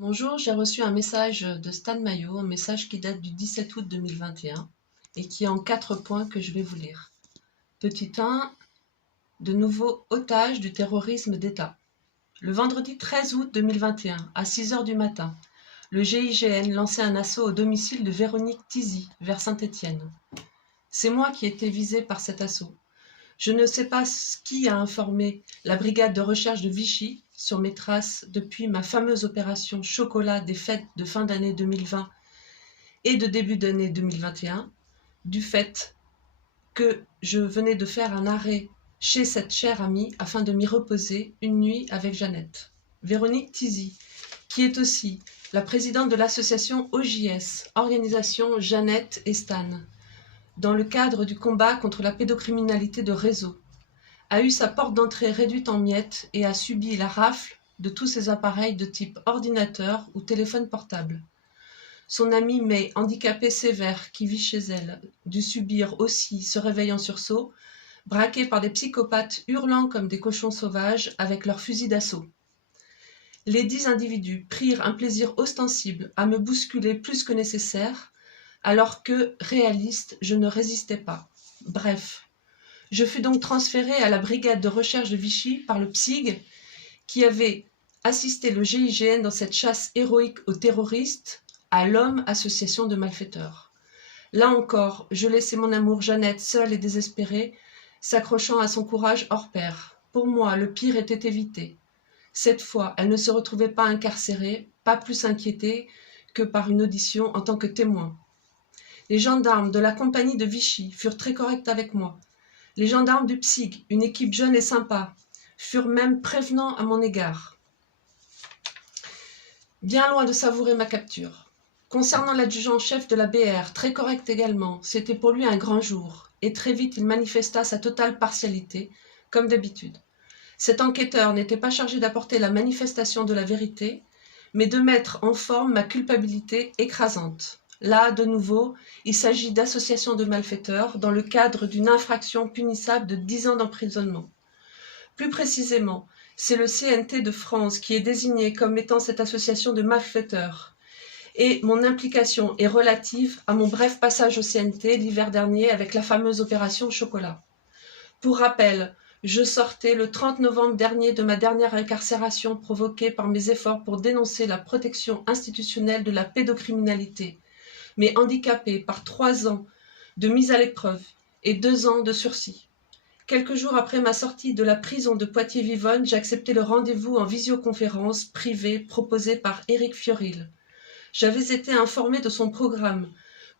Bonjour, j'ai reçu un message de Stan Mayo, un message qui date du 17 août 2021 et qui est en 4 points que je vais vous lire. Petit 1, de nouveau otage du terrorisme d'État. Le vendredi 13 août 2021, à 6 heures du matin, le GIGN lançait un assaut au domicile de Véronique Tizy, vers Saint-Étienne. C'est moi qui ai été visée par cet assaut. Je ne sais pas qui a informé la brigade de recherche de Vichy sur mes traces depuis ma fameuse opération chocolat des fêtes de fin d'année 2020 et de début d'année 2021, du fait que je venais de faire un arrêt chez cette chère amie afin de m'y reposer une nuit avec Jeannette. Véronique Tizy, qui est aussi la présidente de l'association OJS, Organisation Jeannette et Stan, dans le cadre du combat contre la pédocriminalité de réseau, a eu sa porte d'entrée réduite en miettes et a subi la rafle de tous ses appareils de type ordinateur ou téléphone portable. Son amie May, handicapée sévère, qui vit chez elle, dut subir aussi ce réveil en sursaut, braquée par des psychopathes hurlant comme des cochons sauvages avec leurs fusils d'assaut. Les 10 individus prirent un plaisir ostensible à me bousculer plus que nécessaire, alors que, réaliste, je ne résistais pas. Bref, je fus donc transférée à la brigade de recherche de Vichy par le PSIG, qui avait assisté le GIGN dans cette chasse héroïque aux terroristes, à l'homme association de malfaiteurs. Là encore, je laissais mon amour Jeannette seule et désespérée, s'accrochant à son courage hors pair. Pour moi, le pire était évité. Cette fois, elle ne se retrouvait pas incarcérée, pas plus inquiétée que par une audition en tant que témoin. Les gendarmes de la compagnie de Vichy furent très corrects avec moi. Les gendarmes du PSIG, une équipe jeune et sympa, furent même prévenants à mon égard. Bien loin de savourer ma capture. Concernant l'adjudant-chef de la BR, très correct également, c'était pour lui un grand jour, et très vite il manifesta sa totale partialité, comme d'habitude. Cet enquêteur n'était pas chargé d'apporter la manifestation de la vérité, mais de mettre en forme ma culpabilité écrasante. Là, de nouveau, il s'agit d'association de malfaiteurs dans le cadre d'une infraction punissable de 10 ans d'emprisonnement. Plus précisément, c'est le CNT de France qui est désigné comme étant cette association de malfaiteurs. Et mon implication est relative à mon bref passage au CNT l'hiver dernier avec la fameuse opération Chocolat. Pour rappel, je sortais le 30 novembre dernier de ma dernière incarcération provoquée par mes efforts pour dénoncer la protection institutionnelle de la pédocriminalité, mais handicapée par 3 ans de mise à l'épreuve et 2 ans de sursis. Quelques jours après ma sortie de la prison de Poitiers-Vivonne, j'ai accepté le rendez-vous en visioconférence privée proposé par Éric Fiorile. J'avais été informée de son programme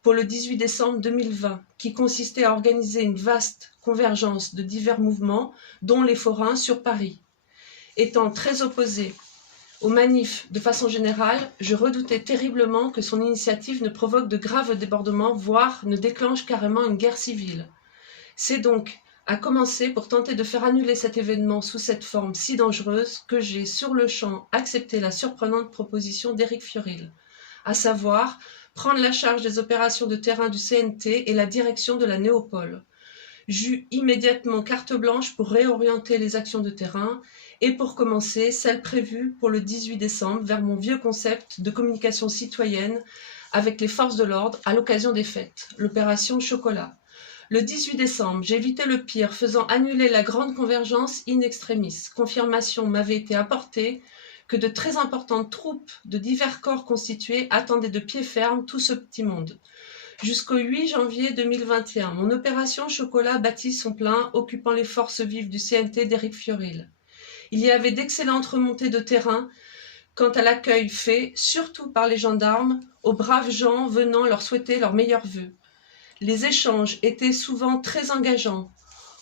pour le 18 décembre 2020, qui consistait à organiser une vaste convergence de divers mouvements, dont les forains sur Paris. Étant très opposée aux manifs de façon générale, je redoutais terriblement que son initiative ne provoque de graves débordements, voire ne déclenche carrément une guerre civile. C'est donc à commencer pour tenter de faire annuler cet événement sous cette forme si dangereuse que j'ai sur le champ accepté la surprenante proposition d'Éric Fiorile, à savoir prendre la charge des opérations de terrain du CNT et la direction de la Néopole. J'eus immédiatement carte blanche pour réorienter les actions de terrain et pour commencer celle prévue pour le 18 décembre vers mon vieux concept de communication citoyenne avec les forces de l'ordre à l'occasion des fêtes, l'opération Chocolat. Le 18 décembre, j'évitais le pire, faisant annuler la grande convergence in extremis. Confirmation m'avait été apportée que de très importantes troupes de divers corps constitués attendaient de pied ferme tout ce petit monde. Jusqu'au 8 janvier 2021, mon opération Chocolat battit son plein, occupant les forces vives du CNT d'Éric Fiorile. Il y avait d'excellentes remontées de terrain quant à l'accueil fait, surtout par les gendarmes, aux braves gens venant leur souhaiter leurs meilleurs vœux. Les échanges étaient souvent très engageants,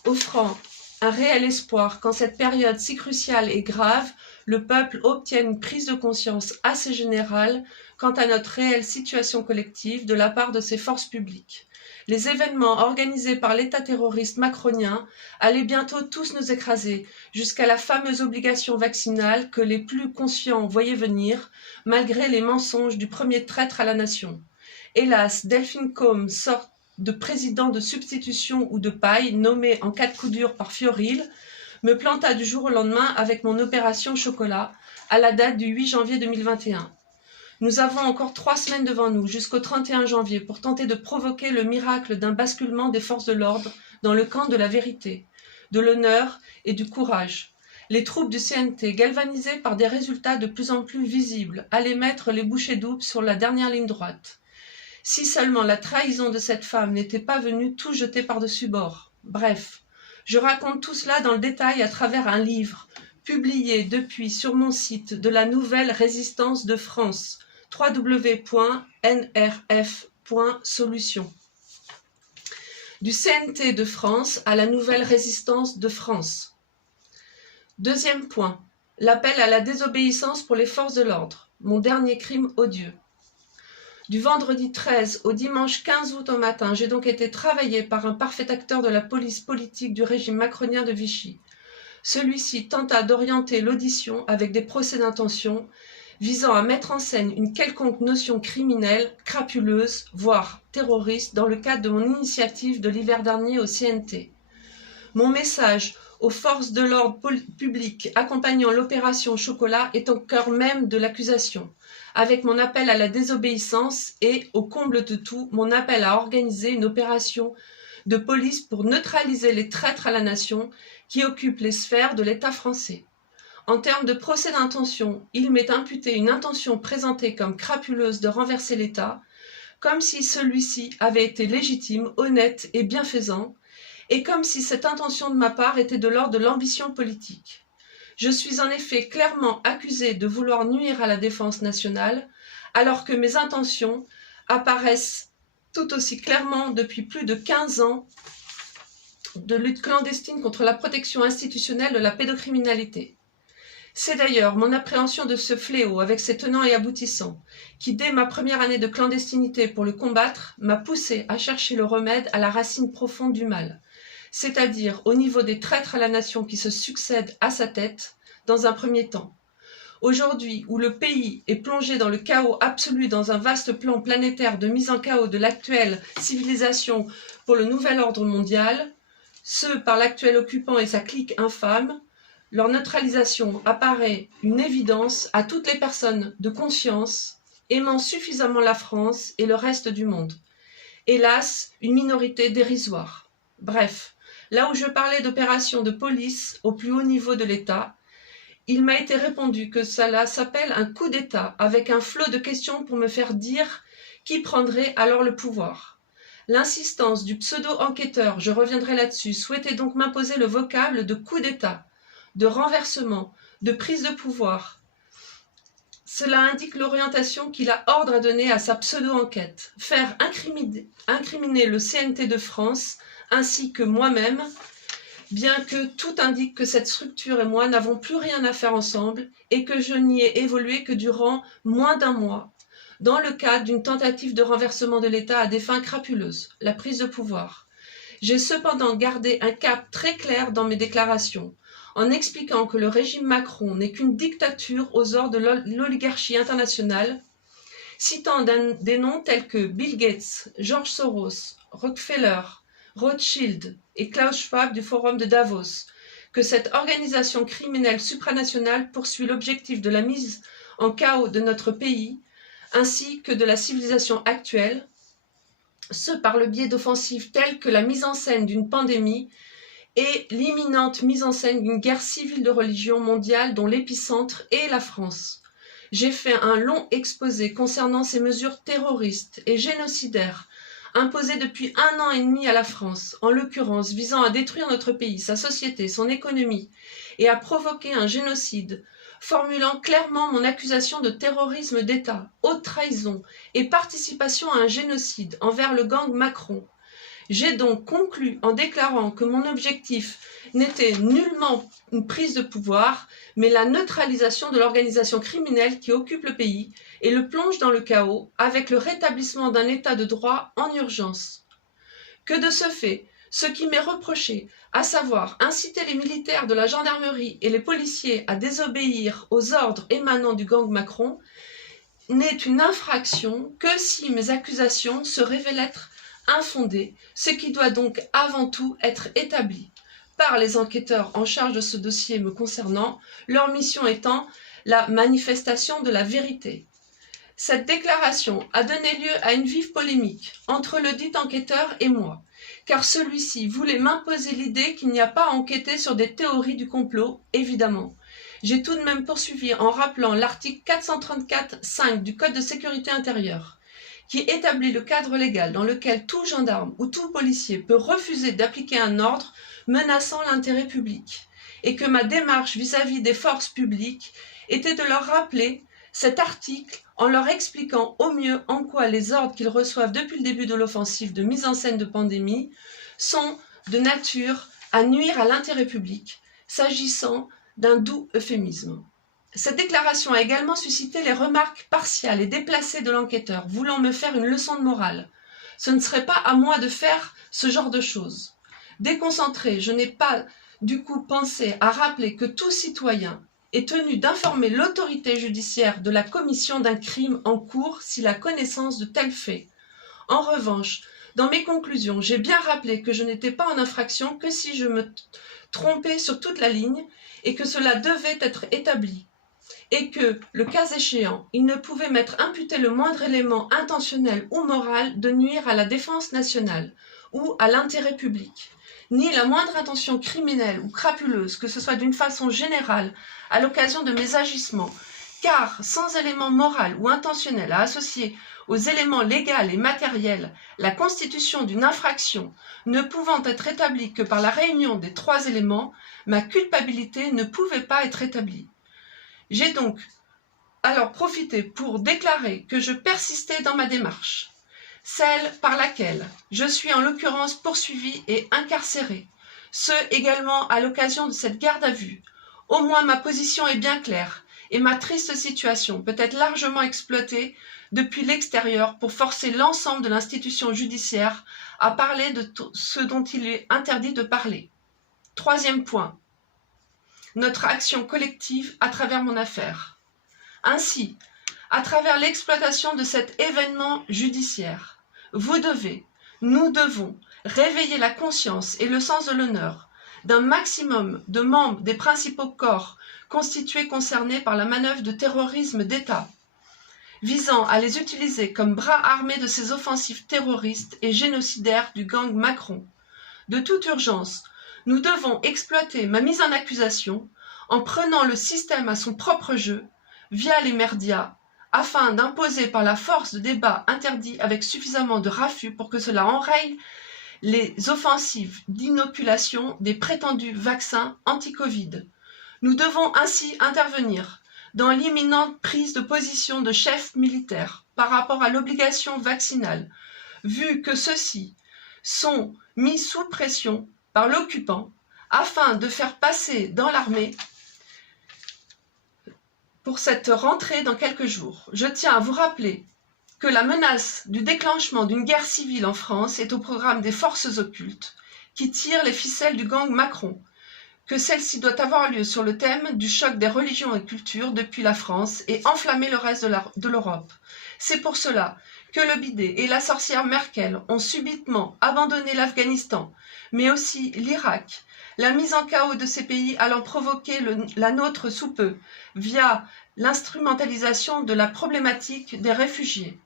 offrant un réel espoir qu'en cette période si cruciale et grave, le peuple obtienne une prise de conscience assez générale quant à notre réelle situation collective de la part de ses forces publiques. Les événements organisés par l'État terroriste macronien allaient bientôt tous nous écraser, jusqu'à la fameuse obligation vaccinale que les plus conscients voyaient venir, malgré les mensonges du premier traître à la nation. Hélas, Delphine Combes, sorte de président de substitution ou de paille, nommé en cas de coup dur par Fiorile, me planta du jour au lendemain avec mon opération Chocolat, à la date du 8 janvier 2021. Nous avons encore 3 semaines devant nous, jusqu'au 31 janvier, pour tenter de provoquer le miracle d'un basculement des forces de l'ordre dans le camp de la vérité, de l'honneur et du courage. Les troupes du CNT, galvanisées par des résultats de plus en plus visibles, allaient mettre les bouchées doubles sur la dernière ligne droite. Si seulement la trahison de cette femme n'était pas venue tout jeter par-dessus bord. Bref, je raconte tout cela dans le détail à travers un livre, publié depuis sur mon site de la Nouvelle Résistance de France, www.nrf.solution. Du CNT de France à la Nouvelle Résistance de France. Deuxième point, l'appel à la désobéissance pour les forces de l'ordre, mon dernier crime odieux. Du vendredi 13 au dimanche 15 août au matin, j'ai donc été travaillé par un parfait acteur de la police politique du régime macronien de Vichy. Celui-ci tenta d'orienter l'audition avec des procès d'intention visant à mettre en scène une quelconque notion criminelle, crapuleuse, voire terroriste dans le cadre de mon initiative de l'hiver dernier au CNT. Mon message aux forces de l'ordre public accompagnant l'opération Chocolat est au cœur même de l'accusation, avec mon appel à la désobéissance et, au comble de tout, mon appel à organiser une opération de police pour neutraliser les traîtres à la nation qui occupent les sphères de l'État français. En termes de procès d'intention, il m'est imputé une intention présentée comme crapuleuse de renverser l'État, comme si celui-ci avait été légitime, honnête et bienfaisant, et comme si cette intention de ma part était de l'ordre de l'ambition politique. Je suis en effet clairement accusé de vouloir nuire à la défense nationale, alors que mes intentions apparaissent tout aussi clairement depuis plus de 15 ans de lutte clandestine contre la protection institutionnelle de la pédocriminalité. C'est d'ailleurs mon appréhension de ce fléau avec ses tenants et aboutissants qui, dès ma première année de clandestinité pour le combattre, m'a poussé à chercher le remède à la racine profonde du mal, c'est-à-dire au niveau des traîtres à la nation qui se succèdent à sa tête, dans un premier temps. Aujourd'hui, où le pays est plongé dans le chaos absolu dans un vaste plan planétaire de mise en chaos de l'actuelle civilisation pour le nouvel ordre mondial, ce par l'actuel occupant et sa clique infâme, leur neutralisation apparaît une évidence à toutes les personnes de conscience aimant suffisamment la France et le reste du monde. Hélas, une minorité dérisoire. Bref, là où je parlais d'opérations de police au plus haut niveau de l'État, il m'a été répondu que cela s'appelle un coup d'État, avec un flot de questions pour me faire dire qui prendrait alors le pouvoir. L'insistance du pseudo-enquêteur, je reviendrai là-dessus, souhaitait donc m'imposer le vocable de coup d'État, de renversement, de prise de pouvoir. Cela indique l'orientation qu'il a ordre à donner à sa pseudo-enquête, faire incriminer le CNT de France ainsi que moi-même, bien que tout indique que cette structure et moi n'avons plus rien à faire ensemble et que je n'y ai évolué que durant moins d'un mois, dans le cadre d'une tentative de renversement de l'État à des fins crapuleuses, la prise de pouvoir. J'ai cependant gardé un cap très clair dans mes déclarations, en expliquant que le régime Macron n'est qu'une dictature aux ordres de l'oligarchie internationale, citant des noms tels que Bill Gates, George Soros, Rockefeller, Rothschild et Klaus Schwab du Forum de Davos, que cette organisation criminelle supranationale poursuit l'objectif de la mise en chaos de notre pays, ainsi que de la civilisation actuelle, ce par le biais d'offensives telles que la mise en scène d'une pandémie et l'imminente mise en scène d'une guerre civile de religion mondiale dont l'épicentre est la France. J'ai fait un long exposé concernant ces mesures terroristes et génocidaires imposées depuis 1 an et demi à la France, en l'occurrence visant à détruire notre pays, sa société, son économie, et à provoquer un génocide, formulant clairement mon accusation de terrorisme d'État, haute trahison et participation à un génocide envers le gang Macron. J'ai donc conclu en déclarant que mon objectif n'était nullement une prise de pouvoir, mais la neutralisation de l'organisation criminelle qui occupe le pays et le plonge dans le chaos avec le rétablissement d'un état de droit en urgence. Que de ce fait, ce qui m'est reproché, à savoir inciter les militaires de la gendarmerie et les policiers à désobéir aux ordres émanant du gang Macron, n'est une infraction que si mes accusations se révèlent être infondées, ce qui doit donc avant tout être établi par les enquêteurs en charge de ce dossier me concernant, leur mission étant la manifestation de la vérité. Cette déclaration a donné lieu à une vive polémique entre le dit enquêteur et moi, car celui-ci voulait m'imposer l'idée qu'il n'y a pas à enquêter sur des théories du complot, évidemment. J'ai tout de même poursuivi en rappelant l'article 434-5 du Code de sécurité intérieure, qui établit le cadre légal dans lequel tout gendarme ou tout policier peut refuser d'appliquer un ordre menaçant l'intérêt public, et que ma démarche vis-à-vis des forces publiques était de leur rappeler cet article en leur expliquant au mieux en quoi les ordres qu'ils reçoivent depuis le début de l'offensive de mise en scène de pandémie sont de nature à nuire à l'intérêt public, s'agissant d'un doux euphémisme. Cette déclaration a également suscité les remarques partiales et déplacées de l'enquêteur, voulant me faire une leçon de morale. Ce ne serait pas à moi de faire ce genre de choses. Déconcentré, je n'ai pas du coup pensé à rappeler que tout citoyen est tenu d'informer l'autorité judiciaire de la commission d'un crime en cours s'il a connaissance de tels faits. En revanche, dans mes conclusions, j'ai bien rappelé que je n'étais pas en infraction que si je me trompais sur toute la ligne et que cela devait être établi, et que, le cas échéant, il ne pouvait m'être imputé le moindre élément intentionnel ou moral de nuire à la défense nationale ou à l'intérêt public, ni la moindre intention criminelle ou crapuleuse, que ce soit d'une façon générale, à l'occasion de mes agissements, car, sans élément moral ou intentionnel à associer aux éléments légaux et matériels, la constitution d'une infraction ne pouvant être établie que par la réunion des trois éléments, ma culpabilité ne pouvait pas être établie. J'ai donc alors profité pour déclarer que je persistais dans ma démarche, celle par laquelle je suis en l'occurrence poursuivi et incarcéré, ce également à l'occasion de cette garde à vue. Au moins ma position est bien claire, et ma triste situation peut être largement exploitée depuis l'extérieur pour forcer l'ensemble de l'institution judiciaire à parler de ce dont il est interdit de parler. Troisième point, notre action collective à travers mon affaire. Ainsi, à travers l'exploitation de cet événement judiciaire, vous devez, nous devons, réveiller la conscience et le sens de l'honneur d'un maximum de membres des principaux corps constitués concernés par la manœuvre de terrorisme d'État, visant à les utiliser comme bras armés de ces offensives terroristes et génocidaires du gang Macron. De toute urgence, nous devons exploiter ma mise en accusation en prenant le système à son propre jeu, via les médias, afin d'imposer par la force de débat interdit avec suffisamment de raffus pour que cela enraye les offensives d'inoculation des prétendus vaccins anti-Covid. Nous devons ainsi intervenir dans l'imminente prise de position de chefs militaires par rapport à l'obligation vaccinale, vu que ceux-ci sont mis sous pression par l'occupant afin de faire passer dans l'armée pour cette rentrée dans quelques jours. Je tiens à vous rappeler que la menace du déclenchement d'une guerre civile en France est au programme des forces occultes qui tirent les ficelles du gang Macron, que celle-ci doit avoir lieu sur le thème du choc des religions et cultures depuis la France et enflammer le reste de l'Europe. C'est pour cela que le bidet et la sorcière Merkel ont subitement abandonné l'Afghanistan, mais aussi l'Irak, la mise en chaos de ces pays allant provoquer la nôtre sous peu, via l'instrumentalisation de la problématique des réfugiés.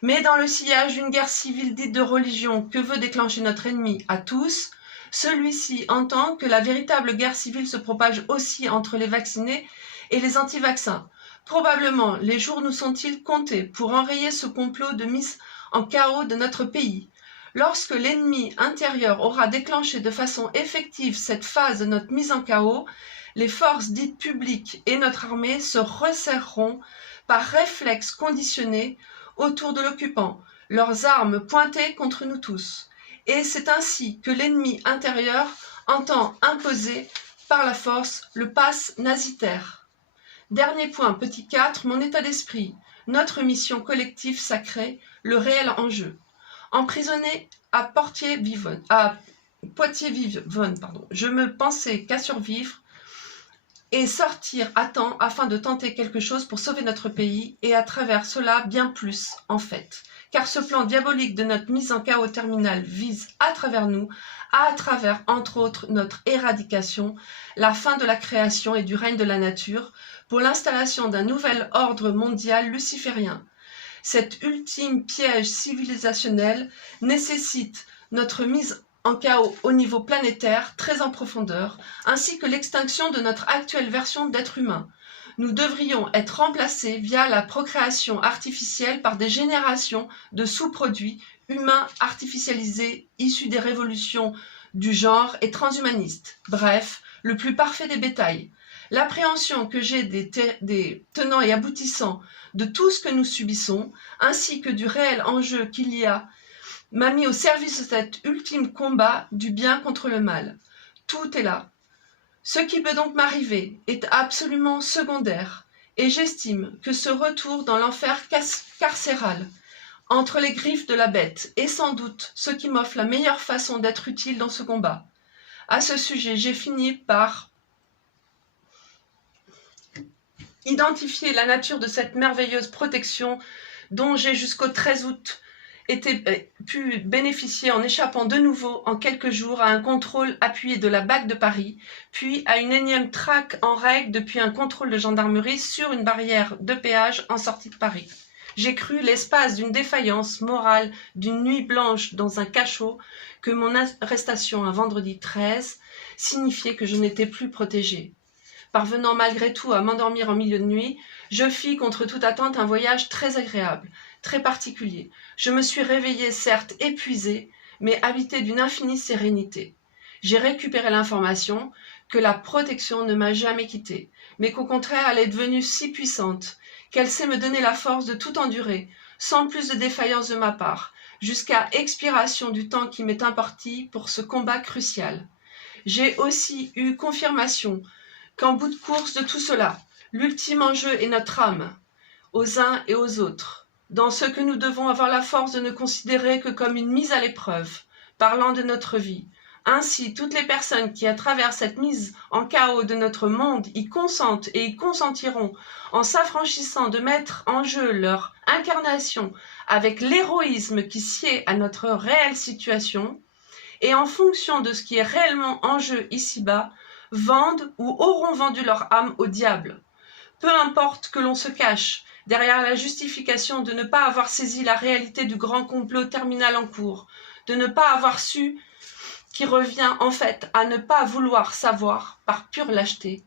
Mais dans le sillage d'une guerre civile dite de religion que veut déclencher notre ennemi à tous, celui-ci entend que la véritable guerre civile se propage aussi entre les vaccinés et les anti-vaccins. Probablement, les jours nous sont-ils comptés pour enrayer ce complot de mise en chaos de notre pays. Lorsque l'ennemi intérieur aura déclenché de façon effective cette phase de notre mise en chaos, les forces dites publiques et notre armée se resserreront par réflexe conditionné autour de l'occupant, leurs armes pointées contre nous tous. Et c'est ainsi que l'ennemi intérieur entend imposer par la force le pass nazitaire. Dernier point, petit 4, mon état d'esprit, notre mission collective sacrée, le réel enjeu. Emprisonné à Poitiers-Vivonne, je me pensais qu'à survivre et sortir à temps afin de tenter quelque chose pour sauver notre pays et à travers cela bien plus en fait. Car ce plan diabolique de notre mise en chaos terminal vise à travers nous, à travers entre autres notre éradication, la fin de la création et du règne de la nature pour l'installation d'un nouvel ordre mondial luciférien. Cet ultime piège civilisationnel nécessite notre mise en chaos au niveau planétaire, très en profondeur, ainsi que l'extinction de notre actuelle version d'être humain. Nous devrions être remplacés via la procréation artificielle par des générations de sous-produits humains artificialisés issus des révolutions du genre et transhumanistes. Bref, le plus parfait des bétails. L'appréhension que j'ai des tenants et aboutissants de tout ce que nous subissons, ainsi que du réel enjeu qu'il y a, m'a mis au service de cet ultime combat du bien contre le mal. Tout est là. Ce qui peut donc m'arriver est absolument secondaire, et j'estime que ce retour dans l'enfer carcéral, entre les griffes de la bête, est sans doute ce qui m'offre la meilleure façon d'être utile dans ce combat. À ce sujet, j'ai fini par identifier la nature de cette merveilleuse protection dont j'ai jusqu'au 13 août pu bénéficier en échappant de nouveau en quelques jours à un contrôle appuyé de la BAC de Paris, puis à une énième traque en règle depuis un contrôle de gendarmerie sur une barrière de péage en sortie de Paris. J'ai cru, l'espace d'une défaillance morale, d'une nuit blanche dans un cachot, que mon arrestation un vendredi 13 signifiait que je n'étais plus protégée. Parvenant malgré tout à m'endormir en milieu de nuit, je fis contre toute attente un voyage très agréable, très particulier. Je me suis réveillée certes épuisée, mais habitée d'une infinie sérénité. J'ai récupéré l'information que la protection ne m'a jamais quittée, mais qu'au contraire elle est devenue si puissante, qu'elle sait me donner la force de tout endurer, sans plus de défaillance de ma part, jusqu'à expiration du temps qui m'est imparti pour ce combat crucial. J'ai aussi eu confirmation qu'en bout de course de tout cela, l'ultime enjeu est notre âme, aux uns et aux autres, dans ce que nous devons avoir la force de ne considérer que comme une mise à l'épreuve, parlant de notre vie. Ainsi, toutes les personnes qui, à travers cette mise en chaos de notre monde, y consentent et y consentiront, en s'affranchissant de mettre en jeu leur incarnation avec l'héroïsme qui sied à notre réelle situation, et en fonction de ce qui est réellement en jeu ici-bas, vendent ou auront vendu leur âme au diable. Peu importe que l'on se cache derrière la justification de ne pas avoir saisi la réalité du grand complot terminal en cours, de ne pas avoir su, qui revient en fait à ne pas vouloir savoir par pure lâcheté.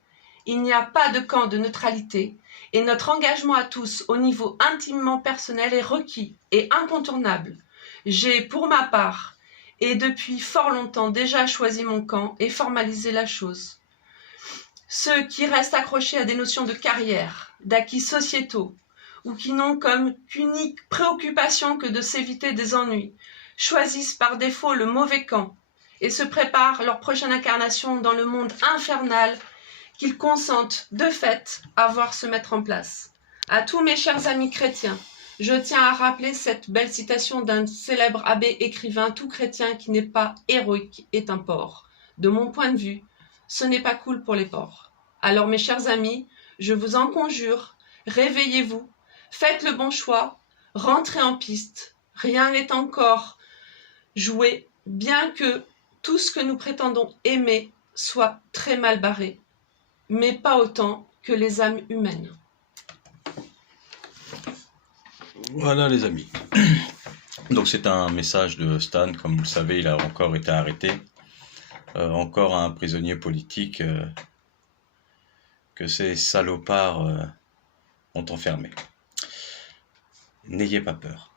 Il n'y a pas de camp de neutralité, et notre engagement à tous au niveau intimement personnel est requis et incontournable. J'ai, pour ma part, et depuis fort longtemps déjà choisi mon camp et formalisé la chose. Ceux qui restent accrochés à des notions de carrière, d'acquis sociétaux, ou qui n'ont comme qu'unique préoccupation que de s'éviter des ennuis, choisissent par défaut le mauvais camp et se préparent leur prochaine incarnation dans le monde infernal qu'ils consentent de fait à voir se mettre en place. À tous mes chers amis chrétiens, je tiens à rappeler cette belle citation d'un célèbre abbé écrivain: tout chrétien qui n'est pas héroïque est un porc. De mon point de vue, ce n'est pas cool pour les porcs. Alors mes chers amis, je vous en conjure, réveillez-vous, faites le bon choix, rentrez en piste. Rien n'est encore joué, bien que tout ce que nous prétendons aimer soit très mal barré, mais pas autant que les âmes humaines. Voilà les amis. Donc c'est un message de Stan, comme vous le savez, il a encore été arrêté. Encore un prisonnier politique que ces salopards ont enfermé. N'ayez pas peur.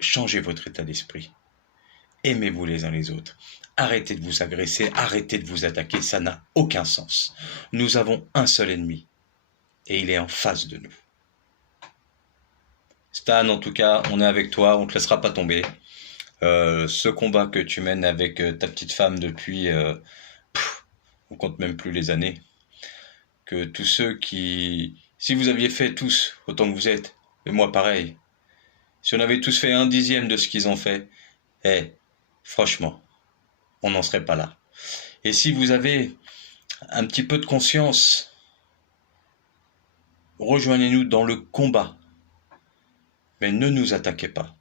Changez votre état d'esprit. Aimez-vous les uns les autres. Arrêtez de vous agresser, arrêtez de vous attaquer, ça n'a aucun sens. Nous avons un seul ennemi, et il est en face de nous. Stan, en tout cas, on est avec toi, on ne te laissera pas tomber. Ce combat que tu mènes avec ta petite femme depuis, on compte même plus les années, que tous ceux qui... Si vous aviez fait tous autant que vous êtes, et moi pareil, si on avait tous fait 1/10 de ce qu'ils ont fait, franchement, on n'en serait pas là. Et si vous avez un petit peu de conscience, rejoignez-nous dans le combat. Mais ne nous attaquez pas.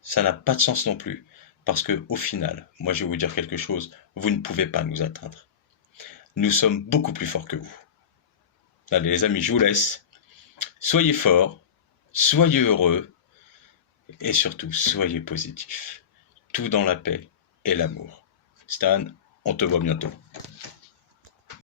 Ça n'a pas de sens non plus. Parce que au final, moi je vais vous dire quelque chose, vous ne pouvez pas nous atteindre. Nous sommes beaucoup plus forts que vous. Allez les amis, je vous laisse. Soyez forts, soyez heureux et surtout soyez positifs. Tout dans la paix et l'amour. Stan, on te voit bientôt.